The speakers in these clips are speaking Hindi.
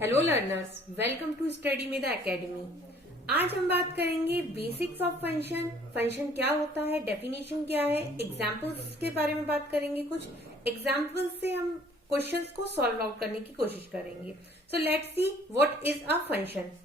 Hello learners, welcome to Study Medha Academy. आज हम बात करेंगे बेसिक्स ऑफ फंक्शन। फंक्शन क्या होता है, डेफिनेशन क्या है, एग्जाम्पल्स के बारे में बात करेंगे। कुछ एग्जाम्पल्स से हम क्वेश्चंस को सॉल्व आउट करने की कोशिश करेंगे। So let's see what is a function.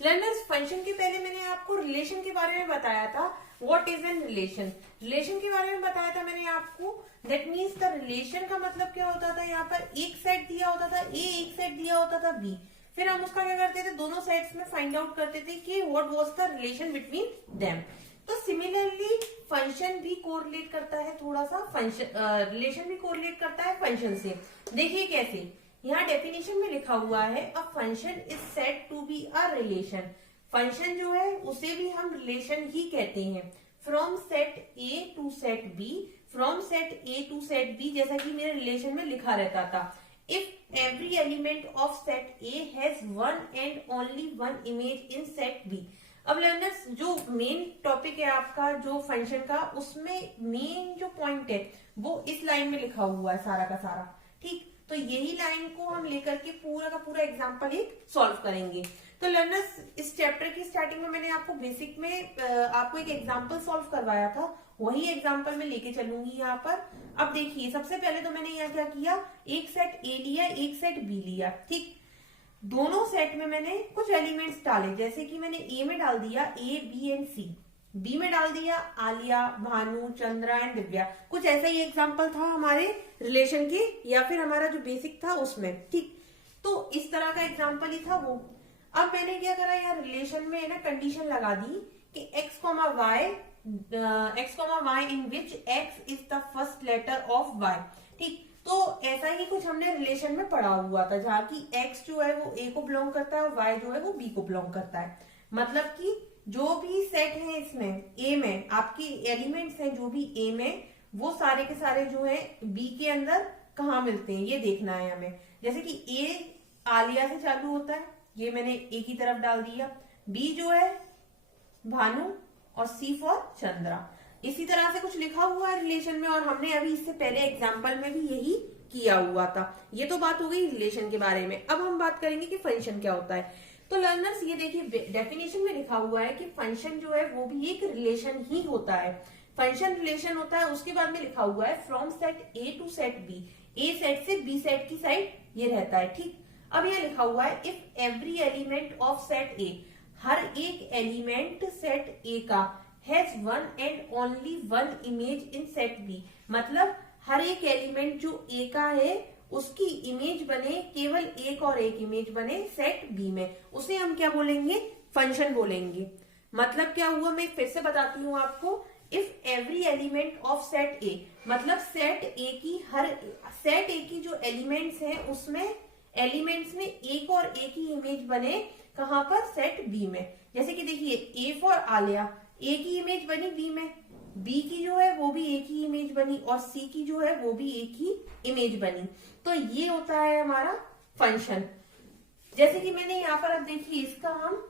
Learners, function के पहले मैंने आपको रिलेशन के बारे में बताया था। What is an relation? Relation के बारे में बताया था मैंने आपको। दैट मीन्स द रिलेशन का मतलब क्या होता था, यहाँ पर एक सेट दिया होता था ए, एक सेट दिया होता था बी। फिर हम उसका क्या करते थे, दोनों सेट्स में फाइंड आउट करते थे कि what was the relation between them. तो सिमिलरली फंक्शन भी कोरिलेट करता है, थोड़ा सा फंक्शन रिलेशन भी कोरिलेट करता है फंक्शन से। देखिए कैसे, यहाँ डेफिनेशन में लिखा हुआ है a function is said to be a relation. Function जो है उसे भी हम रिलेशन ही कहते हैं। From set A to set B, from set A to set B, जैसा कि मेरे रिलेशन में लिखा रहता था। If every element of set A has one and only one image in set B. अब लर्नर्स, जो मेन टॉपिक है आपका जो फंक्शन का, उसमें मेन जो पॉइंट है वो इस लाइन में लिखा हुआ है सारा का सारा। ठीक, तो यही लाइन को हम लेकर के पूरा का पूरा एग्जाम्पल एक सॉल्व करेंगे। तो लर्नर्स, इस चैप्टर की स्टार्टिंग में मैंने आपको बेसिक में आपको एक एग्जाम्पल सॉल्व करवाया था, वही एग्जाम्पल मैं लेके चलूंगी यहाँ पर। अब देखिए, सबसे पहले तो मैंने यहाँ क्या किया, एक सेट ए लिया, एक सेट बी लिया। ठीक, दोनों सेट में मैंने कुछ एलिमेंट्स डाले, जैसे कि मैंने ए में डाल दिया A B and C, B में डाल दिया आलिया, भानु, चंद्रा एंड दिव्या। कुछ ऐसा ही एग्जाम्पल था हमारे रिलेशन के, या फिर हमारा जो बेसिक था उसमें। ठीक, तो इस तरह का एग्जाम्पल ही था वो। अब मैंने क्या करा, यार रिलेशन में ना कंडीशन लगा दी कि x, y in which x is the first letter of y। ठीक, तो ऐसा ही कुछ हमने रिलेशन में पढ़ा हुआ था, जहाँ की x जो है वो a को बिलोंग करता है और y जो है वो b को बिलोंग करता है। मतलब कि जो भी सेट है इसमें a में, आपकी एलिमेंट्स हैं जो भी a में, वो सारे के सारे जो है b के अंदर कहाँ मिलते हैं ये देखना है हमें। जैसे कि a आलिया से चालू होता है, ये मैंने ए की तरफ डाल दिया, बी जो है भानु और सी फॉर चंद्रा। इसी तरह से कुछ लिखा हुआ है रिलेशन में, और हमने अभी इससे पहले एग्जांपल में भी यही किया हुआ था। ये तो बात हो गई रिलेशन के बारे में। अब हम बात करेंगे कि फंक्शन क्या होता है। तो लर्नर्स, ये देखिए डेफिनेशन में लिखा हुआ है कि फंक्शन जो है वो भी एक रिलेशन ही होता है। फंक्शन रिलेशन होता है। उसके बाद में लिखा हुआ है from set A to set B, A set से बी सेट की साइड ये रहता है। ठीक, अब यह लिखा हुआ है if every element of set A, हर एक एलिमेंट सेट ए का has one and only one image in set B. मतलब हर एक एलिमेंट जो ए का है उसकी इमेज बने, केवल एक और एक इमेज बने सेट बी में, उसे हम क्या बोलेंगे, फंक्शन बोलेंगे। मतलब क्या हुआ, मैं फिर से बताती हूँ आपको। If every element of set ए, मतलब सेट ए की जो एलिमेंट्स हैं उसमें एलिमेंट्स में एक और एक ही इमेज बने, कहां पर, सेट बी में। जैसे कि देखिए ए फॉर आलिया, ए की इमेज बनी बी में, बी की जो है वो भी एक ही इमेज बनी, और सी की जो है वो भी एक ही इमेज बनी। तो ये होता है हमारा फंक्शन। जैसे कि मैंने यहाँ पर, अब देखिए इसका हम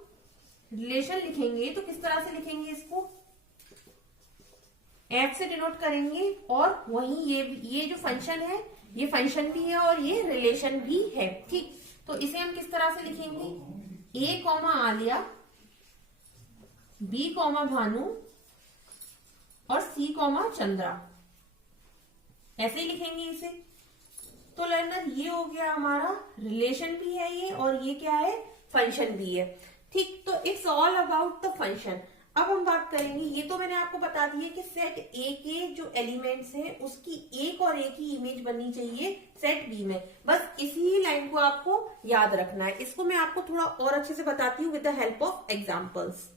रिलेशन लिखेंगे तो किस तरह से लिखेंगे, इसको एफ से डिनोट करेंगे, और वही ये जो फंक्शन है ये फंक्शन भी है और ये रिलेशन भी है। ठीक, तो इसे हम किस तरह से लिखेंगे, A comma Alia, B comma Bhanu और सी कॉमा चंद्रा, ऐसे ही लिखेंगे इसे। तो लर्नर, ये हो गया हमारा रिलेशन भी है ये, और ये क्या है, फंक्शन भी है। ठीक, तो it's all about the function. अब हम बात करेंगे, ये तो मैंने आपको बता दी है कि सेट ए के जो एलिमेंट्स हैं उसकी एक और एक ही इमेज बननी चाहिए सेट बी में। बस इसी लाइन को आपको याद रखना है। इसको मैं आपको थोड़ा और अच्छे से बताती हूँ with the help of examples.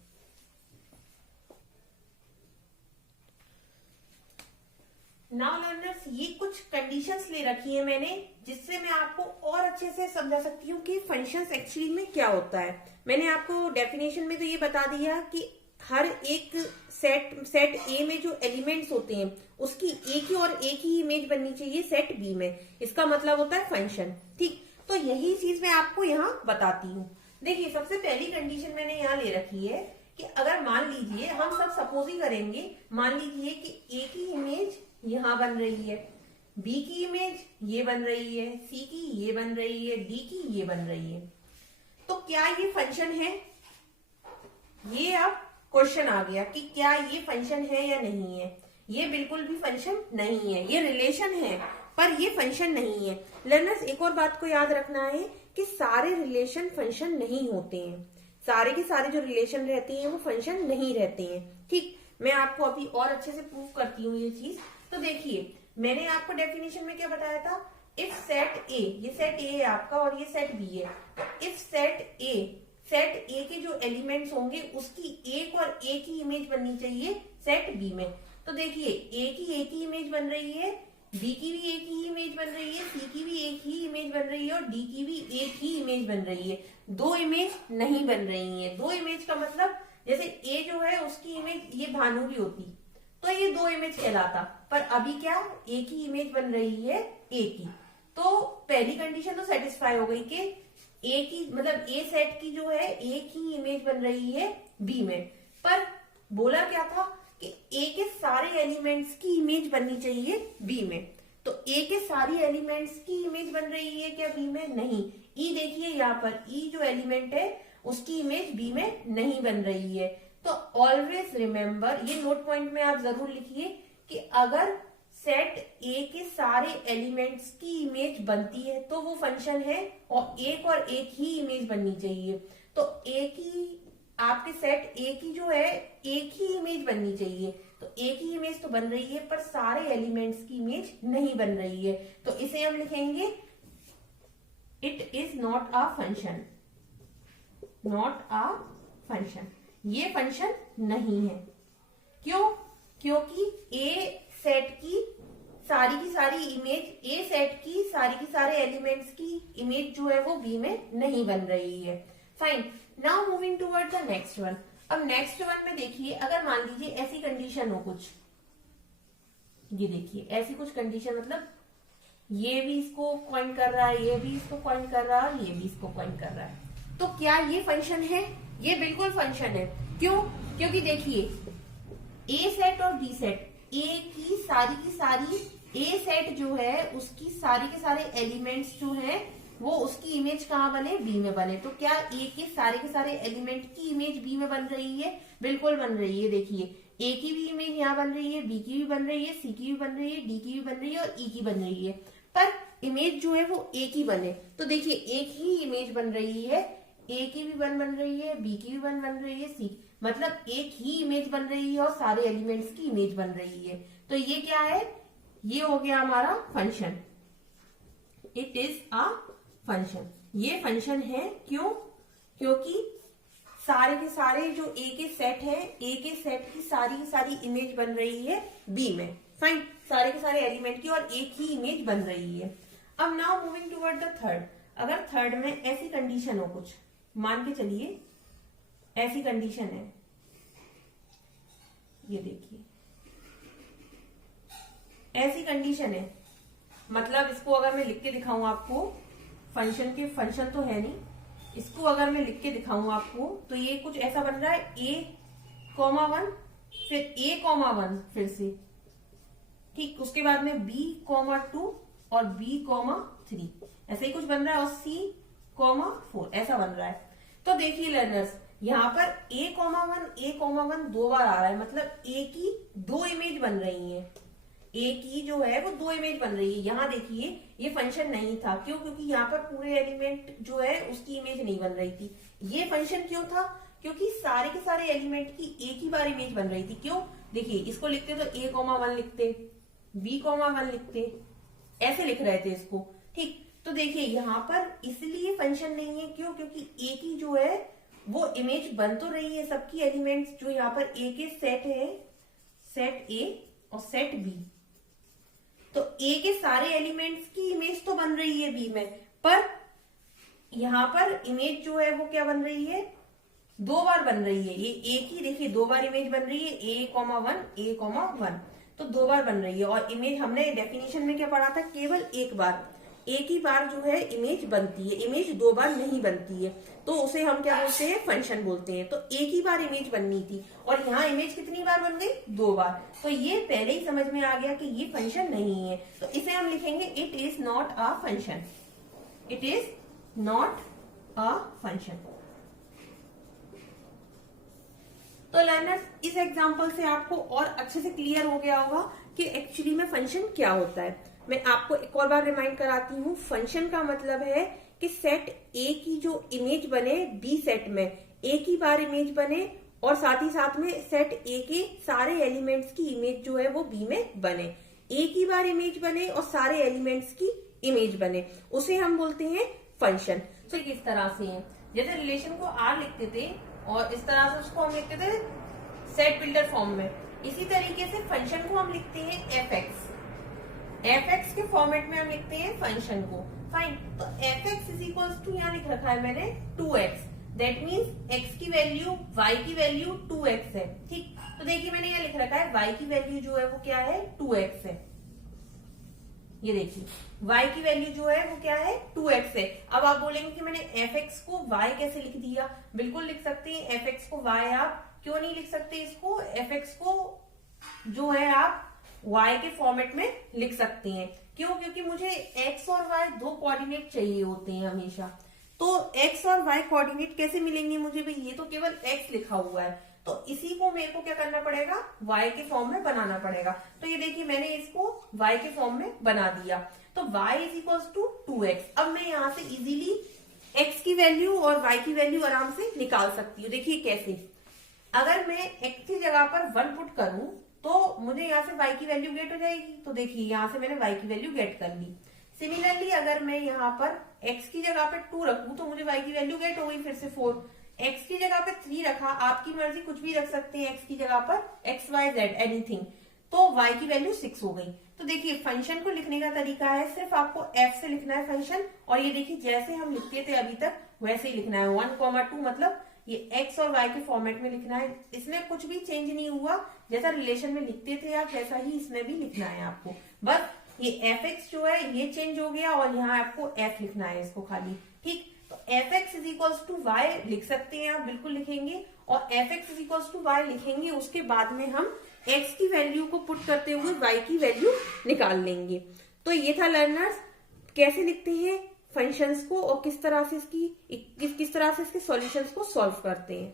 Now learners, ये कुछ कंडीशंस ले रखी है मैंने, जिससे मैं आपको और अच्छे से समझा सकती हूँ कि फंक्शंस एक्चुअली में क्या होता है। मैंने आपको डेफिनेशन में तो ये बता दिया कि हर एक सेट ए में जो एलिमेंट्स होते हैं उसकी एक ही और एक ही इमेज बननी चाहिए सेट बी में, इसका मतलब होता है फंक्शन। ठीक, तो यही चीज मैं आपको यहाँ बताती हूँ। देखिए, सबसे पहली कंडीशन मैंने यहाँ ले रखी है कि अगर मान लीजिए, हम सब सपोज ही करेंगे, मान लीजिए कि ए की इमेज यहाँ बन रही है, बी की इमेज ये बन रही है, सी की ये बन रही है, डी की ये बन रही है। तो क्या ये फंक्शन है? ये अब क्वेश्चन आ गया कि क्या ये फंक्शन है या नहीं है। ये बिल्कुल भी फंक्शन नहीं है, ये रिलेशन है पर ये फंक्शन नहीं है। लर्नर्स, एक और बात को याद रखना है कि सारे रिलेशन फंक्शन नहीं होते हैं। सारे के सारे जो रिलेशन रहते हैं वो फंक्शन नहीं रहते हैं। ठीक, मैं आपको अभी और अच्छे से प्रूव करती हूँ ये चीज। तो देखिए, मैंने आपको डेफिनेशन में क्या बताया था, इफ सेट ए, ये सेट ए है आपका और ये सेट बी है। इफ सेट ए के जो एलिमेंट्स होंगे उसकी एक और एक ही इमेज बननी चाहिए सेट बी में। तो देखिए, ए की एक ही इमेज बन रही है, बी की भी एक ही इमेज बन रही है, सी की भी एक ही इमेज बन रही है और डी की भी एक ही इमेज बन रही है। दो इमेज नहीं बन रही है। दो इमेज का मतलब, जैसे ए जो है उसकी इमेज ये भानु भी होती तो ये दो इमेज कहलाता, पर अभी क्या, एक ही इमेज बन रही है ए की। तो पहली कंडीशन तो सेटिस्फाई हो गई कि ए की मतलब ए सेट की जो है एक ही इमेज बन रही है बी में। पर बोला क्या था कि ए के सारे एलिमेंट्स की इमेज बननी चाहिए बी में। तो ए के सारी एलिमेंट्स की इमेज बन रही है क्या बी में? नहीं। ई देखिए यहाँ पर, ई जो एलिमेंट है उसकी इमेज बी में नहीं बन रही है। तो ऑलवेज रिमेम्बर, ये नोट पॉइंट में आप जरूर लिखिए कि अगर सेट ए के सारे एलिमेंट्स की इमेज बनती है तो वो फंक्शन है और एक ही इमेज बननी चाहिए। तो ए की, आपके सेट ए की जो है एक ही इमेज बननी चाहिए। तो एक ही इमेज तो बन रही है पर सारे एलिमेंट्स की इमेज नहीं बन रही है। तो इसे हम लिखेंगे it is not a function, not a function. ये फंक्शन नहीं है। क्यों? क्योंकि ए सेट की सारी इमेज, ए सेट की सारे एलिमेंट्स की इमेज जो है वो बी में नहीं बन रही है। Fine, now moving toward the next one. अब नेक्स्ट वन में देखिए, अगर मान लीजिए ऐसी कंडीशन हो कुछ, ये देखिए ऐसी कुछ कंडीशन, मतलब ये भी इसको पॉइंट कर रहा है, ये भी इसको पॉइंट कर रहा है और ये भी इसको पॉइंट कर रहा है। तो क्या ये फंक्शन है? ये बिल्कुल फंक्शन है। क्यों? क्योंकि देखिए, ए सेट और बी सेट, ए की सारी ए सेट जो है उसकी सारे के सारे एलिमेंट्स जो है वो उसकी इमेज कहाँ बने? बी में बने। तो क्या ए के सारे एलिमेंट की इमेज बी में बन रही है? बिल्कुल बन रही है। देखिए, ए की भी इमेज यहाँ बन रही है, बी की भी बन रही है, सी की भी बन रही है, डी की भी बन रही है और ई की बन रही है। पर इमेज जो है वो एक ही बने। तो देखिए, एक ही इमेज बन रही है, ए की भी बन रही है, बी की भी बन रही है, सी, मतलब एक ही इमेज बन रही है और सारे एलिमेंट्स की इमेज बन रही है। तो ये क्या है? ये हो गया हमारा function. It is a function. ये फंक्शन है। क्यों? क्योंकि सारे के सारे जो ए के सेट है, ए के सेट की सारी इमेज बन रही है बी में। फाइन, सारे के सारे एलिमेंट की और एक ही इमेज बन रही है। अब now moving toward the third. अगर थर्ड में ऐसी कंडीशन हो कुछ, मान के चलिए ऐसी कंडीशन है, ये देखिए ऐसी कंडीशन है, मतलब इसको अगर मैं लिख के दिखाऊं आपको, फंक्शन तो है नहीं, इसको अगर मैं लिख के दिखाऊं आपको तो ये कुछ ऐसा बन रहा है, A,1 फिर A,1 फिर से, ठीक, उसके बाद में B,2 और B,3 ऐसे ही कुछ बन रहा है और C,4 ऐसा बन रहा है। तो देखिए लर्नर्स, यहाँ पर A,1 दो बार आ रहा है, मतलब A की दो इमेज बन रही है, ए की जो है वो दो इमेज बन रही है। यहाँ देखिए ये फंक्शन नहीं था। क्यों? क्योंकि यहाँ पर पूरे एलिमेंट जो है उसकी इमेज नहीं बन रही थी। ये फंक्शन क्यों था? क्योंकि सारे के सारे एलिमेंट की एक ही बार इमेज बन रही थी। क्यों? देखिए, इसको लिखते तो A,1 लिखते, B,1 लिखते, ऐसे लिख रहे थे इसको, ठीक। तो देखिए यहाँ पर इसलिए फंक्शन नहीं है। क्यों? क्योंकि ए की जो है वो इमेज बन तो रही है, सबकी एलिमेंट्स जो यहाँ पर ए के सेट है, सेट ए और सेट बी, तो ए के सारे एलिमेंट्स की इमेज तो बन रही है बी में, पर यहां पर इमेज जो है वो क्या बन रही है? दो बार बन रही है। ये ए की देखिए दो बार इमेज बन रही है, A,1 तो दो बार बन रही है। और इमेज हमने डेफिनेशन में क्या पढ़ा था? केवल एक बार, एक ही बार जो है इमेज बनती है, इमेज दो बार नहीं बनती है, तो उसे हम क्या बोलते हैं? फंक्शन बोलते हैं। तो एक ही बार इमेज बननी थी और यहाँ इमेज कितनी बार बन गई? दो बार। तो ये पहले ही समझ में आ गया कि ये फंक्शन नहीं है। तो इसे हम लिखेंगे it is not a function, it is not a function. तो लर्नर्स, इस एग्जांपल से आपको और अच्छे से क्लियर हो गया होगा कि एक्चुअली में फंक्शन क्या होता है। मैं आपको एक और बार रिमाइंड कराती हूँ, फंक्शन का मतलब है कि सेट ए की जो इमेज बने बी सेट में, ए की बार इमेज बने और साथ ही साथ में सेट ए के सारे एलिमेंट्स की इमेज जो है वो बी में बने। ए की बार इमेज बने और सारे एलिमेंट्स की इमेज बने, उसे हम बोलते हैं फंक्शन। तो किस तरह से है, जैसे रिलेशन को आर लिखते थे और इस तरह से उसको हम लिखते थे सेट बिल्डर फॉर्म में, इसी तरीके से फंक्शन को हम लिखते हैं एफ एक्स। एफ एक्स के फॉर्मेट में हम लिखते हैं फंक्शन को। फाइन, तो F X is equal to यहाँ लिख रखा है मैंने 2x, दैट मीन्स x की वैल्यू y की वैल्यू 2x है। ठीक, तो देखिए मैंने यहाँ लिख रखा है y की वैल्यू जो है वो क्या है 2x है। ये देखिए y की वैल्यू जो है वो क्या है 2x है। अब आप बोलेंगे कि मैंने fx को y कैसे लिख दिया, बिल्कुल लिख सकते हैं fx को y। आप क्यों नहीं लिख सकते इसको, fx को जो है आप y के फॉर्मेट में लिख सकते हैं। क्यों, क्योंकि मुझे x और y दो कोऑर्डिनेट चाहिए होते हैं हमेशा। तो x और y कोऑर्डिनेट कैसे मिलेंगे मुझे भाई, ये तो केवल x लिखा हुआ है, तो इसी को मेरे को क्या करना पड़ेगा y के फॉर्म में बनाना पड़ेगा। तो ये देखिए मैंने इसको y के फॉर्म में बना दिया, तो y is equal to 2x। अब मैं यहाँ से इजीली x की वैल्यू और y की वैल्यू आराम से निकाल सकती हूँ। देखिए कैसे, अगर मैं x की जगह पर 1 पुट करूं तो मुझे यहाँ से y की वैल्यू गेट हो जाएगी। तो देखिए यहाँ से मैंने y की वैल्यू गेट कर ली। सिमिलरली अगर मैं यहाँ पर x की जगह पे 2 रखूं तो मुझे y की वैल्यू गेट हो गई फिर से 4। x की जगह पे 3 रखा, आपकी मर्जी कुछ भी रख सकते हैं x की जगह पर, x y z एनीथिंग, तो y की वैल्यू 6 हो गई। तो देखिए फंक्शन को लिखने का तरीका है, सिर्फ आपको f से लिखना है फंक्शन, और ये देखिए जैसे हम लिखते थे अभी तक वैसे ही लिखना है। 1, 2 मतलब ये x और y के फॉर्मेट में लिखना है, इसमें कुछ भी चेंज नहीं हुआ, जैसा रिलेशन में लिखते थे आप वैसा ही इसमें भी लिखना है आपको। बस ये एफ एक्स जो है ये चेंज हो गया और यहाँ आपको f लिखना है इसको खाली। ठीक, तो F X is equal to Y लिख सकते हैं आप, बिल्कुल लिखेंगे, और F X is equal to Y लिखेंगे, उसके बाद में हम x की वैल्यू को पुट करते हुए y की वैल्यू निकाल लेंगे। तो ये था लर्नर्स कैसे लिखते हैं फंक्शंस को और किस तरह से इसके सॉल्यूशंस को सॉल्व करते हैं।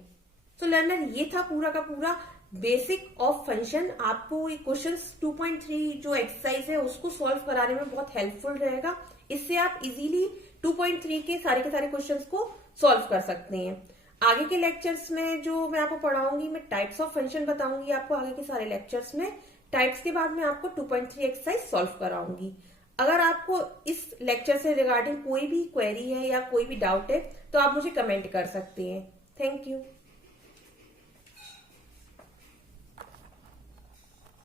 तो लर्नर ये था पूरा का पूरा बेसिक ऑफ फंक्शन। आपको ये क्वेश्चन 2.3 जो एक्सरसाइज है उसको सॉल्व कराने में बहुत हेल्पफुल रहेगा। इससे आप इजीली 2.3 के सारे क्वेश्चंस को सॉल्व कर सकते हैं। आगे के लेक्चर्स में जो मैं आपको पढ़ाऊंगी, मैं टाइप्स ऑफ फंक्शन बताऊंगी आपको आगे के सारे लेक्चर्स में। टाइप्स के बाद में आपको 2.3 एक्सरसाइज सॉल्व कराऊंगी। अगर आपको इस लेक्चर से रिगार्डिंग कोई भी क्वेरी है या कोई भी डाउट है तो आप मुझे कमेंट कर सकते हैं। Thank you.